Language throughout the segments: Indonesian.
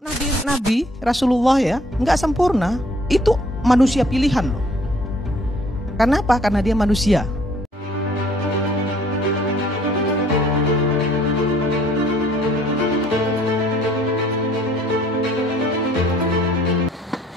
Nabi Rasulullah ya nggak sempurna, itu manusia pilihan loh. Karena apa? Karena dia manusia.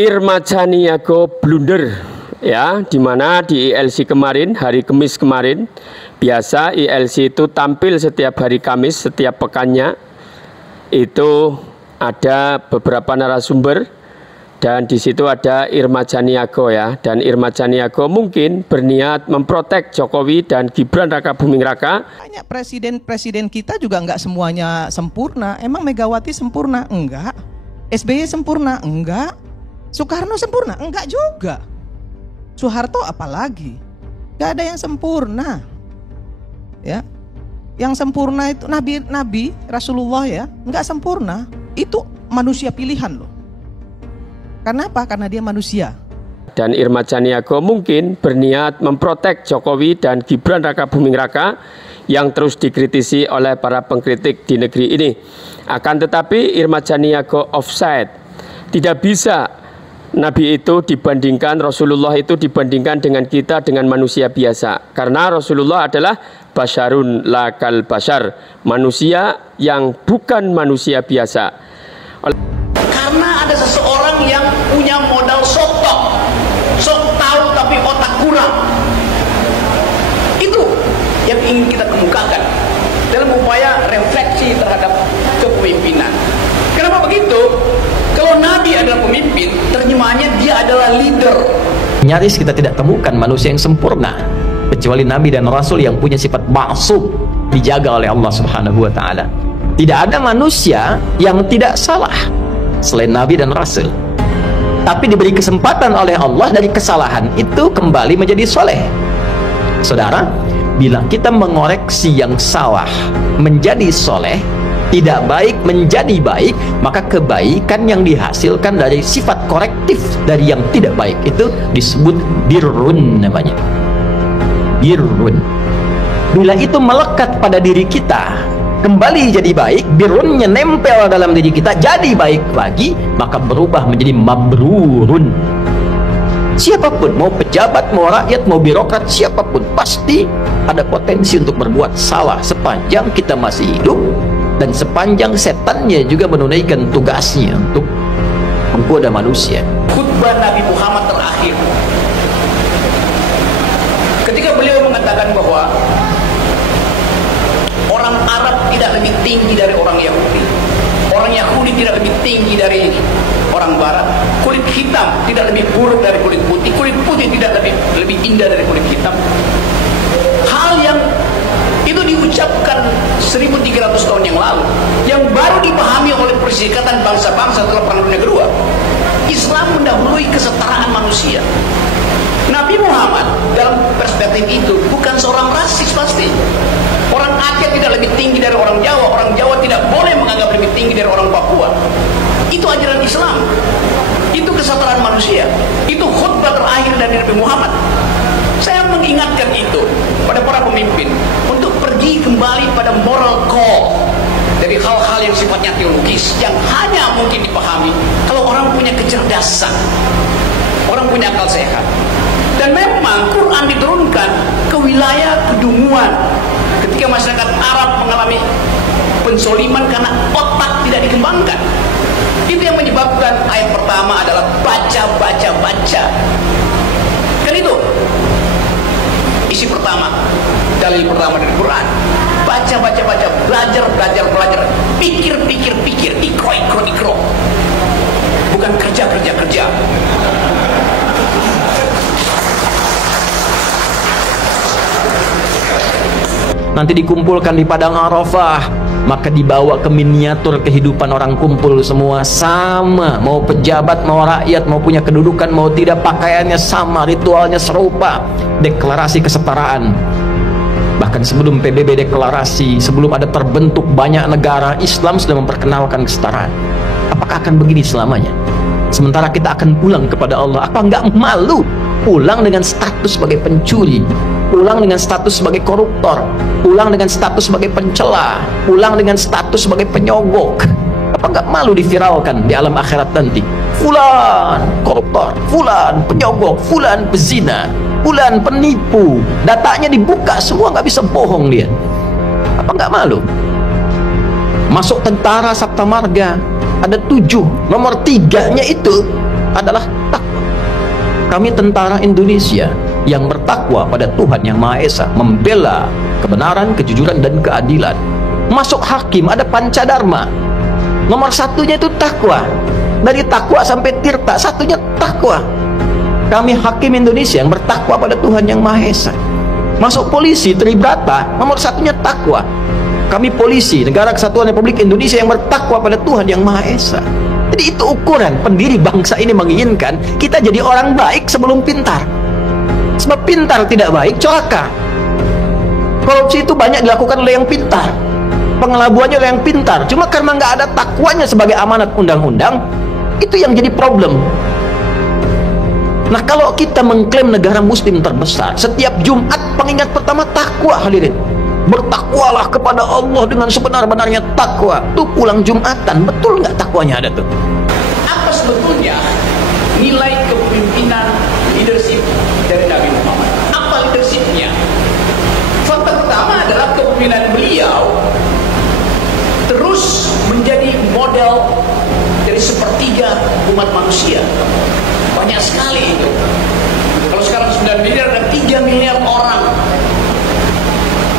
Irma Janiago blunder ya, dimana di ILC kemarin, hari Kamis kemarin, biasa ILC itu tampil setiap hari Kamis, setiap pekannya itu ada beberapa narasumber dan di situ ada Irma Janiago ya, dan Irma Janiago mungkin berniat memprotek Jokowi dan Gibran Raka Buming Raka. Banyak presiden kita juga nggak semuanya sempurna. Emang Megawati sempurna? Enggak. SBY sempurna? Enggak. Soekarno sempurna? Enggak juga. Soeharto apalagi? Gak ada yang sempurna. Ya, yang sempurna itu Nabi Rasulullah ya, nggak sempurna. Itu manusia pilihan loh. Karena apa? Karena dia manusia. Dan Irma Janiago mungkin berniat memprotek Jokowi dan Gibran Raka Buming Raka yang terus dikritisi oleh para pengkritik di negeri ini. Akan tetapi Irma Janiago offside. Tidak bisa Nabi itu dibandingkan, Rasulullah itu dibandingkan dengan kita, dengan manusia biasa. Karena Rasulullah adalah basyarun lakal basyar, manusia yang bukan manusia biasa. Karena ada seseorang yang punya modal sok tahu tapi otak kurang. Itu yang ingin kita kemukakan dalam upaya refleksi terhadap kepemimpinan. Kenapa begitu? Kalau Nabi adalah pemimpin, terjemahannya dia adalah leader. Nyaris kita tidak temukan manusia yang sempurna kecuali Nabi dan Rasul yang punya sifat maksum, dijaga oleh Allah Subhanahu wa Ta'ala. Tidak ada manusia yang tidak salah selain Nabi dan Rasul, tapi diberi kesempatan oleh Allah dari kesalahan itu kembali menjadi soleh. Saudara, bila kita mengoreksi yang salah menjadi soleh, tidak baik menjadi baik, maka kebaikan yang dihasilkan dari sifat korektif dari yang tidak baik itu disebut birrun namanya. Birrun. Bila itu melekat pada diri kita, kembali jadi baik, birrunnya nempel dalam diri kita, jadi baik lagi, maka berubah menjadi mabrurun. Siapapun, mau pejabat, mau rakyat, mau birokrat, siapapun pasti ada potensi untuk berbuat salah sepanjang kita masih hidup dan sepanjang setannya juga menunaikan tugasnya untuk menggoda manusia. Khutbah Nabi Muhammad terakhir, ketika beliau mengatakan bahwa orang Arab tidak lebih tinggi dari orang Yahudi, orang Yahudi tidak lebih tinggi dari orang Barat, kulit hitam tidak lebih buruk dari kulit putih tidak lebih indah dari kulit hitam. Hal yang itu diucapkan 1300 tahun yang lalu, yang baru dipahami oleh Perserikatan Bangsa-Bangsa setelah Perang Dunia Kedua. Islam mendahului kesetaraan manusia. Nabi Muhammad dalam perspektif itu bukan seorang rasis pasti. Orang Aceh tidak lebih tinggi dari orang Jawa tidak boleh menganggap lebih tinggi dari orang Papua. Itu ajaran Islam. Itu kesetaraan manusia. Itu khutbah terakhir dari Nabi Muhammad. Saya mengingatkan itu pada para pemimpin untuk pergi kembali pada moral code dari hal-hal yang sifatnya teologis yang hanya mungkin dipahami kalau orang punya kecerdasan, orang punya akal sehat. Dan memang Quran diturunkan ke wilayah kedunguan ketika masyarakat Arab mengalami pensoliman karena otak tidak dikembangkan. Itu yang menyebabkan ayat pertama adalah baca. Kan itu isi pertama, dalil pertama dari Quran. Baca, belajar, pikir, ikro. Bukan kerja. Nanti dikumpulkan di padang Arafah, maka dibawa ke miniatur kehidupan orang kumpul semua sama, mau pejabat, mau rakyat, mau punya kedudukan, mau tidak, pakaiannya sama, ritualnya serupa, deklarasi kesetaraan. Bahkan sebelum PBB deklarasi, sebelum ada terbentuk banyak negara, Islam sudah memperkenalkan kesetaraan. Apakah akan begini selamanya? Sementara kita akan pulang kepada Allah, apa enggak malu pulang dengan status sebagai pencuri, pulang dengan status sebagai koruptor, pulang dengan status sebagai pencela, pulang dengan status sebagai penyogok? Apa Apa nggak malu diviralkan di alam akhirat nanti? Fulan koruptor, fulan penyogok, fulan pezina, fulan penipu. Datanya dibuka semua, nggak bisa bohong dia. Apa nggak malu? Masuk tentara Sabta Marga ada 7, nomor 3-nya itu adalah takwa. Kami tentara Indonesia yang bertakwa pada Tuhan Yang Maha Esa, membela kebenaran, kejujuran, dan keadilan. Masuk hakim ada Pancadharma, nomor 1-nya itu takwa. Dari takwa sampai tirta, 1-nya takwa. Kami hakim Indonesia yang bertakwa pada Tuhan Yang Maha Esa. Masuk polisi Tribrata, nomor 1-nya takwa. Kami polisi Negara Kesatuan Republik Indonesia yang bertakwa pada Tuhan Yang Maha Esa. Jadi itu ukuran pendiri bangsa ini menginginkan kita jadi orang baik sebelum pintar. Sebab pintar tidak baik, celaka. Korupsi itu banyak dilakukan oleh yang pintar, pengelabuannya oleh yang pintar. Cuma karena nggak ada takwanya sebagai amanat undang-undang, itu yang jadi problem. Nah, kalau kita mengklaim negara muslim terbesar, setiap Jumat pengingat pertama takwa, hadirin. Bertakwalah kepada Allah dengan sebenar-benarnya takwa. Tuh pulang Jumatan, betul nggak takwanya ada tuh? Apa sebetulnya nilai kepemimpinan leadership dari Nabi Muhammad? Apa leadershipnya? Fakta pertama adalah kepemimpinan beliau terus menjadi model dari sepertiga umat manusia. Banyak sekali itu. Kalau sekarang 9 miliar dan 3 miliar orang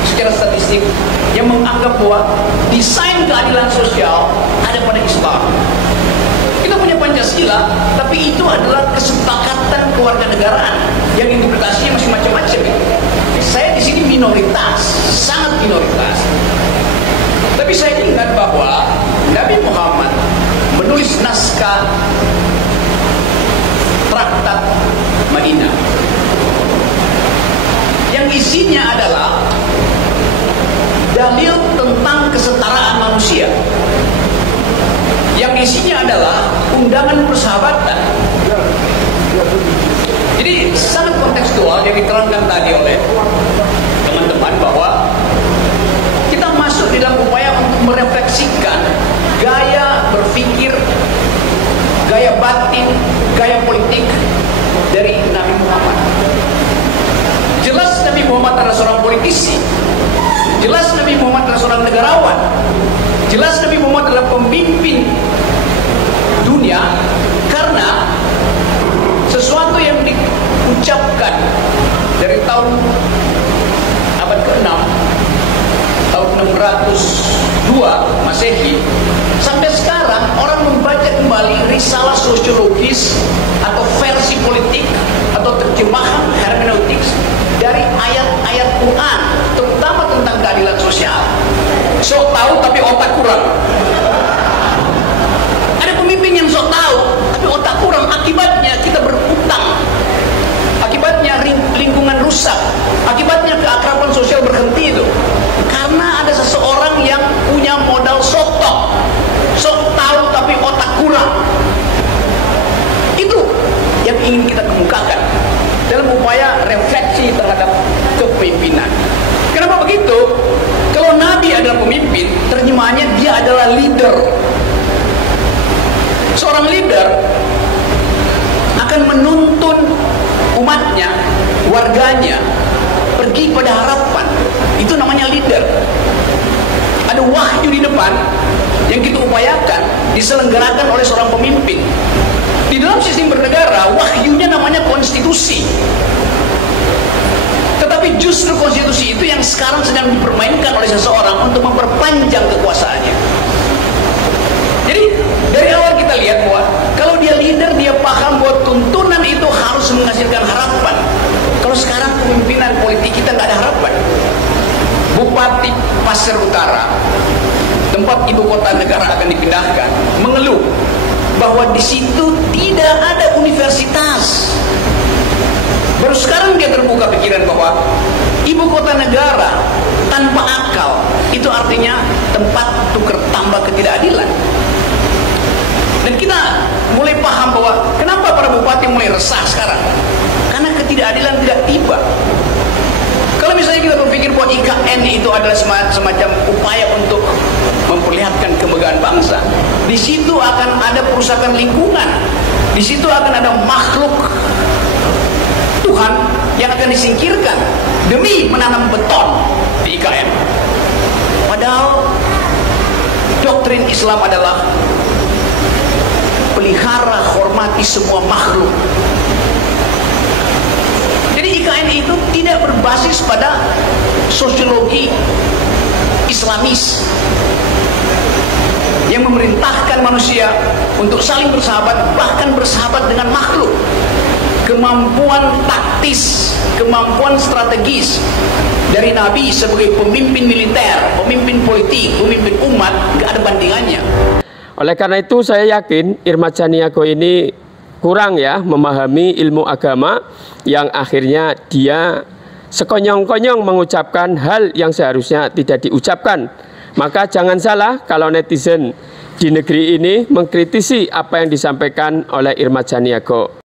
secara statistik yang menganggap bahwa desain keadilan sosial ada pada Islam. Kita punya Pancasila, tapi itu adalah kesepakatan kewarganegaraan yang interpretasinya masih macam-macam. Saya di sini minoritas, sangat minoritas. Tapi saya ingat bahwa Nabi Muhammad menulis naskah Traktat Madinah yang isinya adalah dalil tentang kesetaraan manusia, yang isinya adalah undangan persahabatan. Jadi sangat kontekstual yang diterangkan tadi oleh teman-teman, bahwa kita masuk di dalam upaya untuk merefleksikan gaya berpikir, gaya batin, gaya politik dari Nabi Muhammad. Jelas Nabi Muhammad adalah seorang politisi, jelas Nabi Muhammad adalah seorang negarawan, jelas Nabi Muhammad adalah pemimpin dunia, karena sesuatu yang diucapkan dari tahun abad ke-6, tahun 602 Masehi sampai sekarang, orang membaca kembali risalah sosiologis atau versi politik atau terjemahan hermeneutik dari ayat-ayat Quran, terutama tentang keadilan sosial. Sok tahu tapi otak kurang. Ada pemimpin yang sok tahu tapi otak kurang. Akibatnya kita berutang, akibatnya lingkungan rusak, akibatnya keakraban sosial berhenti itu. Karena ada seseorang yang punya modal sotok, sok tahu tapi otak kurang. Itu yang ingin kita kemukakan dalam upaya refleksi terhadap kepemimpinan. Kenapa begitu? Kalau Nabi adalah pemimpin, terjemahannya dia adalah leader. Seorang leader akan menuntun umatnya, warganya, pergi pada harapan. Itu namanya leader. Ada wahyu di depan yang kita upayakan diselenggarakan oleh seorang pemimpin. Di dalam sistem bernegara, wahyunya namanya konstitusi. Tetapi justru konstitusi itu yang sekarang sedang dipermainkan oleh seseorang untuk memperpanjang kekuasaannya. Jadi dari awal kita lihat bahwa kalau dia leader, dia paham bahwa tuntunan itu harus menghasilkan harapan. Kalau sekarang pemimpinan politik kita nggak ada harapan. Bupati Pasir Utara, tempat ibu kota negara akan dipindahkan, mengeluh bahwa di situ tidak ada universitas. Baru sekarang dia terbuka pikiran bahwa ibu kota negara tanpa akal itu artinya tempat tukar tambah ketidakadilan. Dan kita mulai paham bahwa kenapa para bupati mulai resah sekarang, karena ketidakadilan tidak tiba. Kalau misalnya saja kita berpikir bahwa IKN itu adalah semacam upaya untuk memperlihatkan kemegahan bangsa. Di situ akan ada perusakan lingkungan, di situ akan ada makhluk Tuhan yang akan disingkirkan demi menanam beton di IKN. Padahal doktrin Islam adalah pelihara, hormati semua makhluk. Jadi IKN itu tidak berbasis pada sosiologi Islamis yang memerintahkan manusia untuk saling bersahabat, bahkan bersahabat dengan makhluk. Kemampuan taktis, kemampuan strategis dari Nabi sebagai pemimpin militer, pemimpin politik, pemimpin umat, nggak ada bandingannya. Oleh karena itu saya yakin Irma Caniago ini kurang ya memahami ilmu agama, yang akhirnya dia sekonyong-konyong mengucapkan hal yang seharusnya tidak diucapkan. Maka jangan salah kalau netizen di negeri ini mengkritisi apa yang disampaikan oleh Irma Caniago.